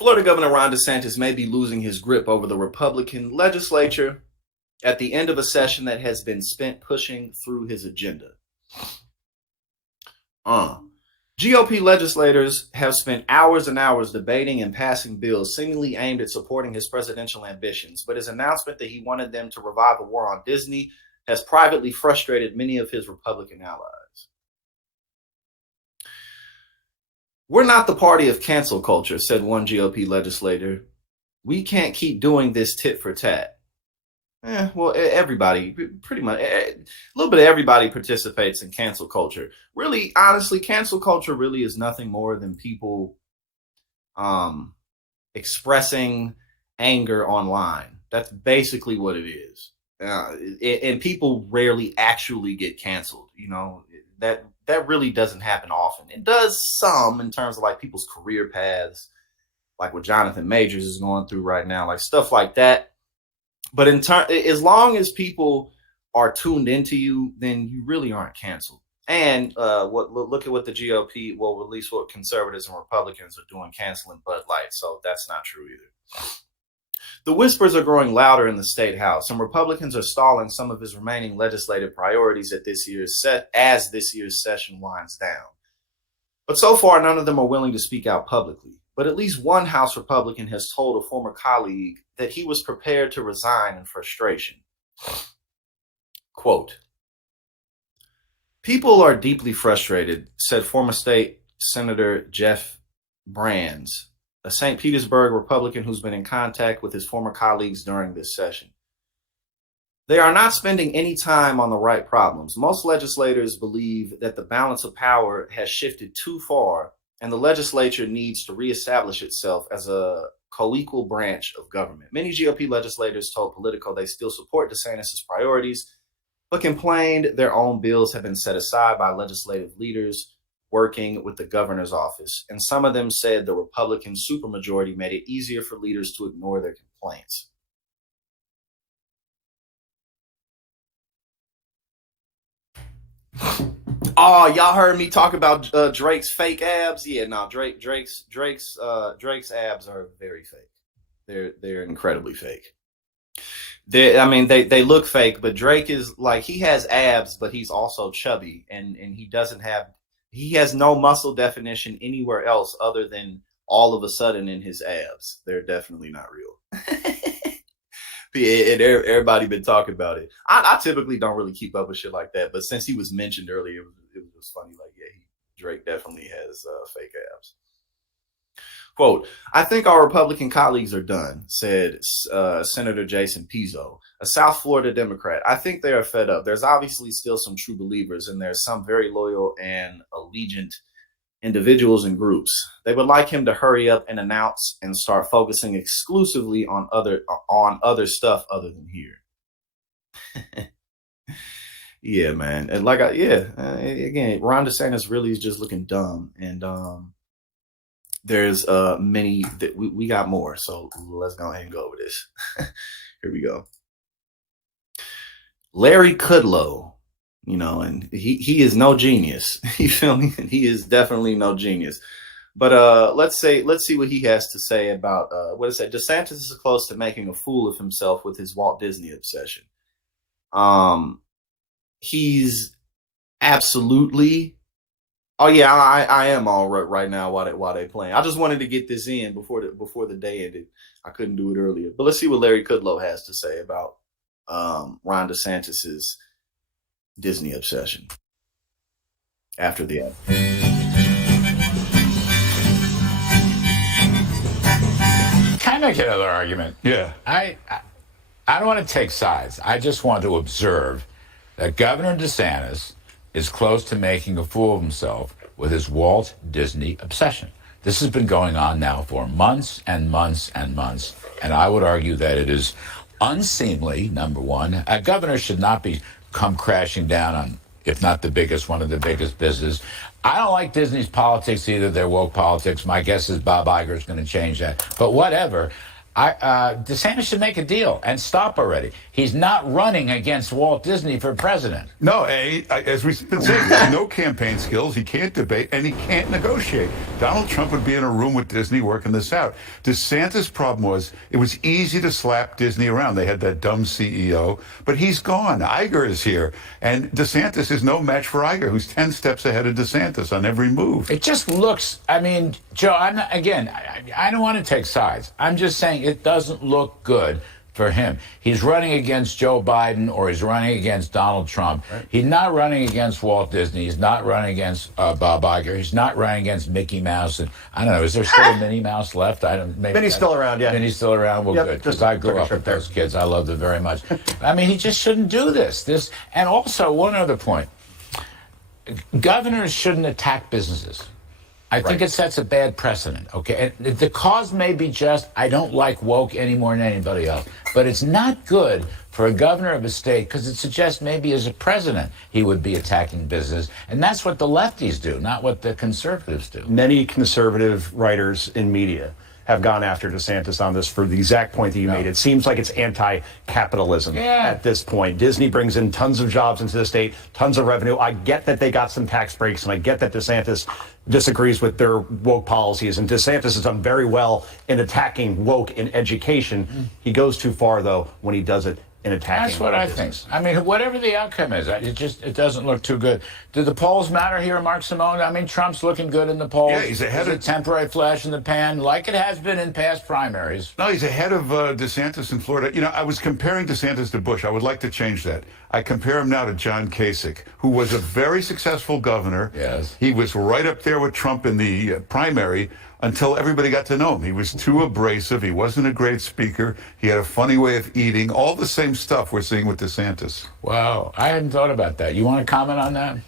Florida Governor Ron DeSantis may be losing his grip over the Republican legislature at the end of a session that has been spent pushing through his agenda. GOP legislators have spent hours and hours debating and passing bills seemingly aimed at supporting his presidential ambitions, but his announcement that he wanted them to revive a war on Disney has privately frustrated many of his Republican allies. "We're not the party of cancel culture," said one GOP legislator. "We can't keep doing this tit for tat." Well, everybody, pretty much, a little bit of everybody participates in cancel culture. Really, honestly, cancel culture really is nothing more than people expressing anger online. That's basically what it is. And people rarely actually get canceled. You know, that really doesn't happen often. It does some in terms of like people's career paths, like what Jonathan Majors is going through right now, like stuff like that. But as long as people are tuned into you, then you really aren't canceled. And look at what the GOP, well, at least what conservatives and Republicans are doing, canceling Bud Light. So that's not true either. The whispers are growing louder in the state house. Some Republicans are stalling some of his remaining legislative priorities as this year's session winds down. But so far, none of them are willing to speak out publicly. But at least one House Republican has told a former colleague that he was prepared to resign in frustration. Quote, "People are deeply frustrated," said former state Senator Jeff Brands, a St. Petersburg Republican who's been in contact with his former colleagues during this session. "They are not spending any time on the right problems. Most legislators believe that the balance of power has shifted too far, and the legislature needs to reestablish itself as a co-equal branch of government." Many GOP legislators told Politico they still support DeSantis' priorities, but complained their own bills have been set aside by legislative leaders working with the governor's office. And some of them said the Republican supermajority made it easier for leaders to ignore their complaints. Oh, y'all heard me talk about Drake's fake abs? Yeah, no, Drake's abs are very fake. They're incredibly fake. They look fake, but Drake is like, he has abs, but he's also chubby, and he has no muscle definition anywhere else other than all of a sudden in his abs. They're definitely not real. And everybody been talking about it. I typically don't really keep up with shit like that, but since he was mentioned earlier, it was funny. Like, yeah, Drake definitely has fake abs. Quote, "I think our Republican colleagues are done," said Senator Jason Pizzo, a South Florida Democrat. "I think they are fed up. There's obviously still some true believers, and there's some very loyal and allegiant individuals and groups. They would like him to hurry up and announce and start focusing exclusively on other stuff other than here." Yeah, man. And again, Ron DeSantis really is just looking dumb. And there's many that we got more. So let's go ahead and go over this. Here we go. Larry Kudlow, you know, and he is no genius. You feel me? He is definitely no genius. But let's see what he has to say about what is that? DeSantis is close to making a fool of himself with his Walt Disney obsession. He's absolutely. Oh yeah, I am all right now while they playing. I just wanted to get this in before the day ended. I couldn't do it earlier. But let's see what Larry Kudlow has to say about Ron DeSantis's Disney obsession after the ad. Can I make another argument? Yeah. I don't want to take sides. I just want to observe that Governor DeSantis is close to making a fool of himself with his Walt Disney obsession. This has been going on now for months and months and months, and I would argue that it is unseemly, number one. A governor should not come crashing down on, if not the biggest, one of the biggest business. I don't like Disney's politics either. They're woke politics. My guess is Bob Iger is going to change that. But whatever. DeSantis should make a deal and stop already. He's not running against Walt Disney for president. No, as we've been saying, he has no campaign skills. He can't debate, and he can't negotiate. Donald Trump would be in a room with Disney working this out. DeSantis' problem was it was easy to slap Disney around. They had that dumb CEO, but he's gone. Iger is here, and DeSantis is no match for Iger, who's 10 steps ahead of DeSantis on every move. It just looks, I mean, Joe, I don't want to take sides. I'm just saying it doesn't look good for him. He's running against Joe Biden or he's running against Donald Trump. Right. He's not running against Walt Disney. He's not running against Bob Iger. He's not running against Mickey Mouse. And I don't know, is there still a Minnie Mouse left? Minnie's still around, yeah. Minnie's still around? Well, good, because I grew up with those kids. I loved them very much. I mean, he just shouldn't do this. And also, one other point. Governors shouldn't attack businesses. I think it sets a bad precedent, okay? And the cause may be just, I don't like woke any more than anybody else. But it's not good for a governor of a state because it suggests maybe as a president he would be attacking business. And that's what the lefties do, not what the conservatives do. Many conservative writers in media have gone after DeSantis on this for the exact point that you made. It seems like it's anti-capitalism at this point. Disney brings in tons of jobs into the state, tons of revenue. I get that they got some tax breaks, and I get that DeSantis disagrees with their woke policies, and DeSantis has done very well in attacking woke in education. He goes too far, though, when he does it in attacking. That's what I think. I mean, whatever the outcome is, it doesn't look too good. Do the polls matter here, Mark Simone? I mean, Trump's looking good in the polls. Yeah, he's ahead of a temporary flash in the pan, like it has been in past primaries. No, he's ahead of DeSantis in Florida. You know, I was comparing DeSantis to Bush. I would like to change that. I compare him now to John Kasich, who was a very successful governor. Yes. He was right up there with Trump in the primary until everybody got to know him. He was too abrasive. He wasn't a great speaker. He had a funny way of eating. All the same stuff we're seeing with DeSantis. Wow. I hadn't thought about that. You want to comment on that?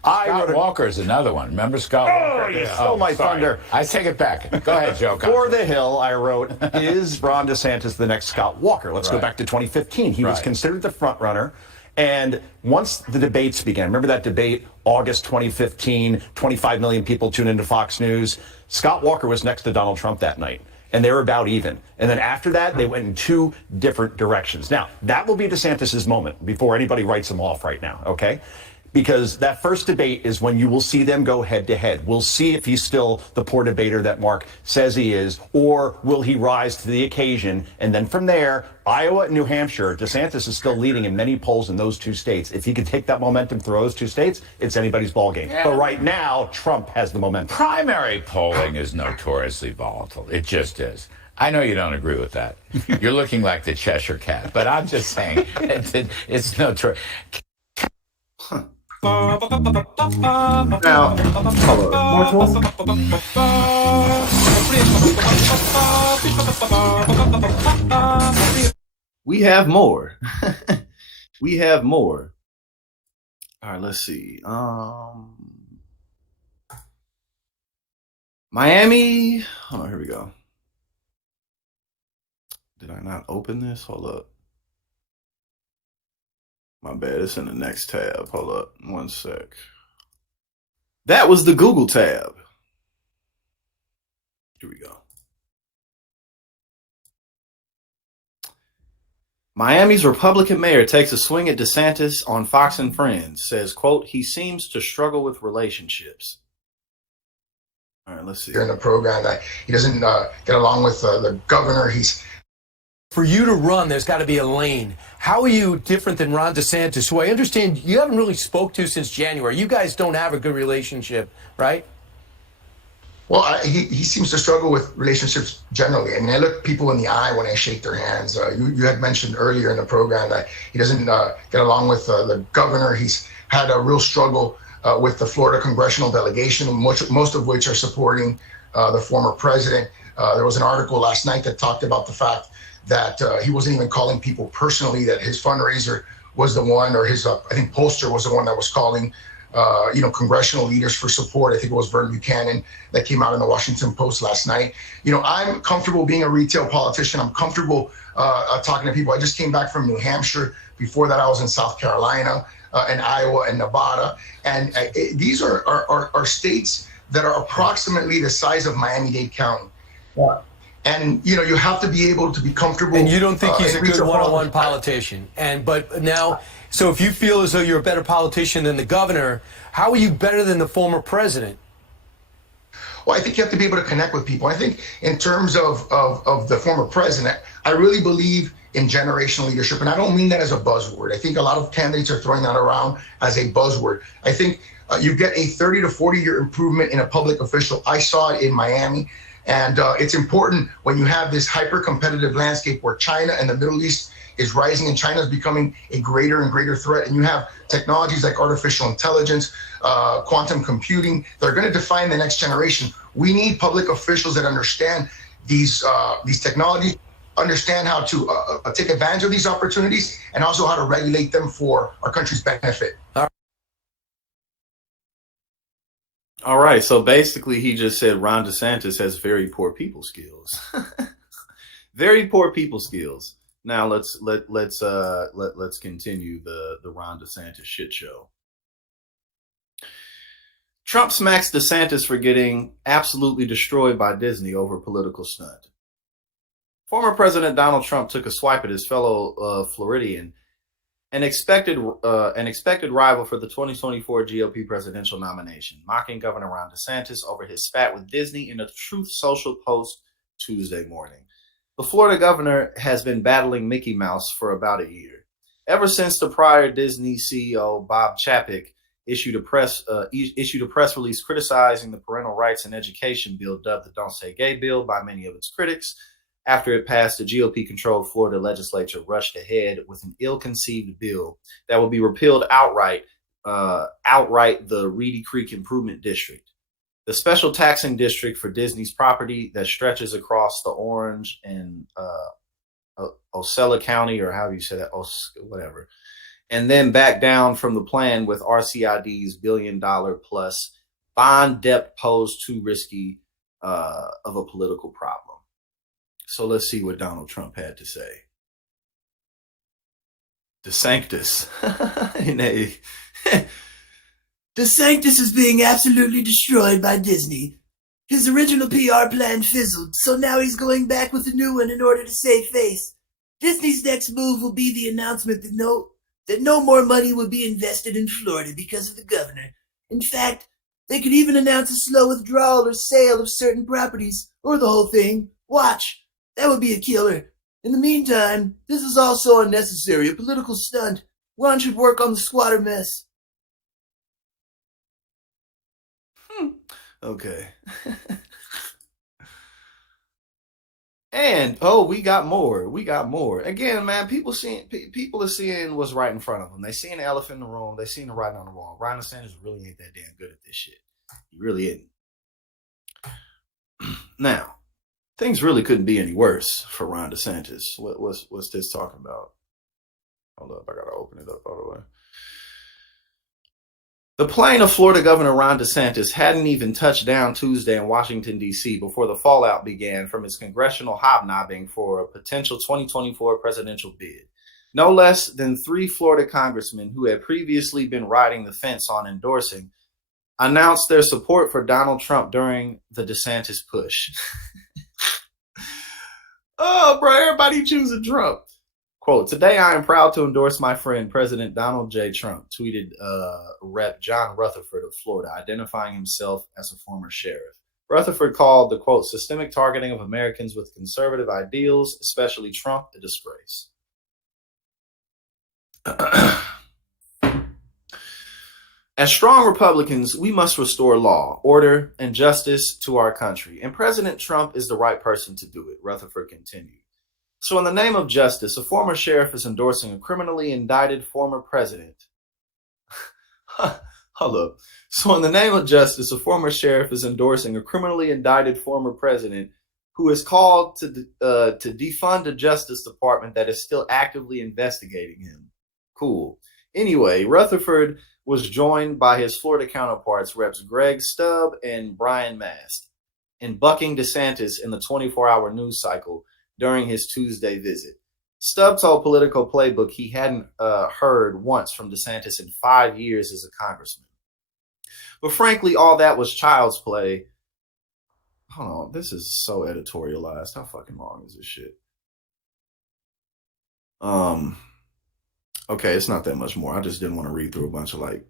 Scott Walker is another one. Remember Scott Walker? You stole my thunder. I take it back. Go ahead, Joe. For the Hill, I wrote, is Ron DeSantis the next Scott Walker? Let's go back to 2015. He was considered the front runner. And once the debates began, remember that debate, August 2015, 25 million people tuned into Fox News. Scott Walker was next to Donald Trump that night, and they were about even. And then after that, they went in two different directions. Now, that will be DeSantis's moment before anybody writes him off right now, okay? Because that first debate is when you will see them go head to head. We'll see if he's still the poor debater that Mark says he is, or will he rise to the occasion? And then from there, Iowa and New Hampshire, DeSantis is still leading in many polls in those two states. If he can take that momentum through those two states, it's anybody's ballgame. Yeah. But right now, Trump has the momentum. Primary polling is notoriously volatile. It just is. I know you don't agree with that. You're looking like the Cheshire Cat, but I'm just saying it's notorious. Now, we have more. We have more. All right, let's see. Miami. Oh, here we go. Did I not open this? Hold up. My bad, it's in the next tab. Hold up, 1 sec. That was the Google tab. Here we go. Miami's Republican mayor takes a swing at DeSantis on Fox and Friends. Says, quote, he seems to struggle with relationships. All right, let's see. In the program that he doesn't get along with the governor. For you to run, there's got to be a lane. How are you different than Ron DeSantis, who I understand you haven't really spoke to since January? You guys don't have a good relationship, right? Well, he seems to struggle with relationships generally. I mean, I look people in the eye when I shake their hands. You had mentioned earlier in the program that he doesn't get along with the governor. He's had a real struggle with the Florida congressional delegation, most of which are supporting the former president. There was an article last night that talked about the fact that he wasn't even calling people personally, that his fundraiser was the one, or his, I think, pollster was the one that was calling, congressional leaders for support. I think it was Vern Buchanan that came out in the Washington Post last night. You know, I'm comfortable being a retail politician. I'm comfortable talking to people. I just came back from New Hampshire. Before that, I was in South Carolina and Iowa and Nevada. And these are states that are approximately the size of Miami-Dade County. And you have to be able to be comfortable. And you don't think he's a and reach good one-on-one point. politician. But now, so if you feel as though you're a better politician than the governor, how are you better than the former president? Well, I think you have to be able to connect with people. I think in terms of the former president, I really believe in generational leadership. And I don't mean that as a buzzword. I think a lot of candidates are throwing that around as a buzzword. I think you get a 30 to 40-year improvement in a public official. I saw it in Miami. And it's important when you have this hyper-competitive landscape where China and the Middle East is rising and China is becoming a greater and greater threat. And you have technologies like artificial intelligence, quantum computing, that are going to define the next generation. We need public officials that understand these technologies, understand how to take advantage of these opportunities, and also how to regulate them for our country's benefit. All right, so basically he just said Ron DeSantis has very poor people skills. Very poor people skills. Now let's continue the Ron DeSantis shit show. Trump smacks DeSantis for getting absolutely destroyed by Disney over political stunt. Former President Donald Trump took a swipe at his fellow Floridian, an expected rival for the 2024 GOP presidential nomination, mocking Governor Ron DeSantis over his spat with Disney in a Truth Social post Tuesday morning. The Florida governor has been battling Mickey Mouse for about a year. Ever since the prior Disney CEO, Bob Chapek, issued a press release criticizing the parental rights and education bill dubbed the Don't Say Gay bill by many of its critics. After it passed, the GOP-controlled Florida legislature rushed ahead with an ill-conceived bill that will be repealed outright the Reedy Creek Improvement District, the special taxing district for Disney's property that stretches across the Orange and Ocala County, or however you say that, whatever, and then back down from the plan with RCID's billion-dollar-plus bond debt posed too risky of a political problem. So let's see what Donald Trump had to say. DeSantis. DeSantis is being absolutely destroyed by Disney. His original PR plan fizzled, so now he's going back with a new one in order to save face. Disney's next move will be the announcement that no more money will be invested in Florida because of the governor. In fact, they could even announce a slow withdrawal or sale of certain properties, or the whole thing. Watch. That would be a killer. In the meantime, this is also unnecessary, a political stunt. Ron should work on the squatter mess. Okay. And we got more. Again, man, people are seeing what's right in front of them. They see an elephant in the room. They see the writing on the wall. Ron DeSantis really ain't that damn good at this shit. He really isn't. Now, things really couldn't be any worse for Ron DeSantis. What's this talking about? Hold up, I gotta open it up all the way. The plane of Florida Governor Ron DeSantis hadn't even touched down Tuesday in Washington, D.C. before the fallout began from his congressional hobnobbing for a potential 2024 presidential bid. No less than 3 Florida congressmen who had previously been riding the fence on endorsing announced their support for Donald Trump during the DeSantis push. Oh, bro, everybody choosing Trump. Quote, today I am proud to endorse my friend, President Donald J. Trump, tweeted Rep. John Rutherford of Florida, identifying himself as a former sheriff. Rutherford called the, quote, systemic targeting of Americans with conservative ideals, especially Trump, a disgrace. As strong Republicans, we must restore law, order, and justice to our country, and President Trump is the right person to do it, Rutherford continued. So in the name of justice, a former sheriff is endorsing a criminally indicted former president. Hold up. So in the name of justice, a former sheriff is endorsing a criminally indicted former president who is called to defund the Justice Department that is still actively investigating him. Cool. Anyway, Rutherford was joined by his Florida counterparts, Reps. Greg Stubb and Brian Mast, in bucking DeSantis in the 24-hour news cycle during his Tuesday visit. Stubb told Politico Playbook he hadn't heard once from DeSantis in 5 years as a congressman. But frankly, all that was child's play hold on. This is so editorialized. How fucking long is this shit? Okay, it's not that much more. I just didn't want to read through a bunch of like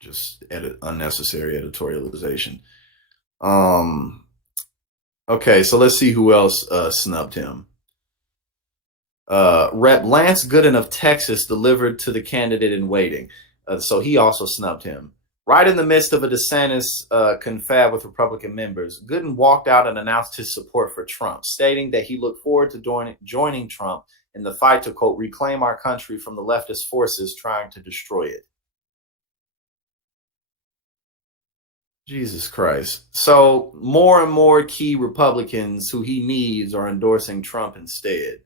just unnecessary editorialization. Okay, so let's see who else snubbed him. Rep. Lance Gooden of Texas delivered to the candidate in waiting. So he also snubbed him. Right in the midst of a DeSantis confab with Republican members, Gooden walked out and announced his support for Trump, stating that he looked forward to joining Trump in the fight to, quote, reclaim our country from the leftist forces trying to destroy it. Jesus Christ. So more and more key Republicans who he needs are endorsing Trump instead.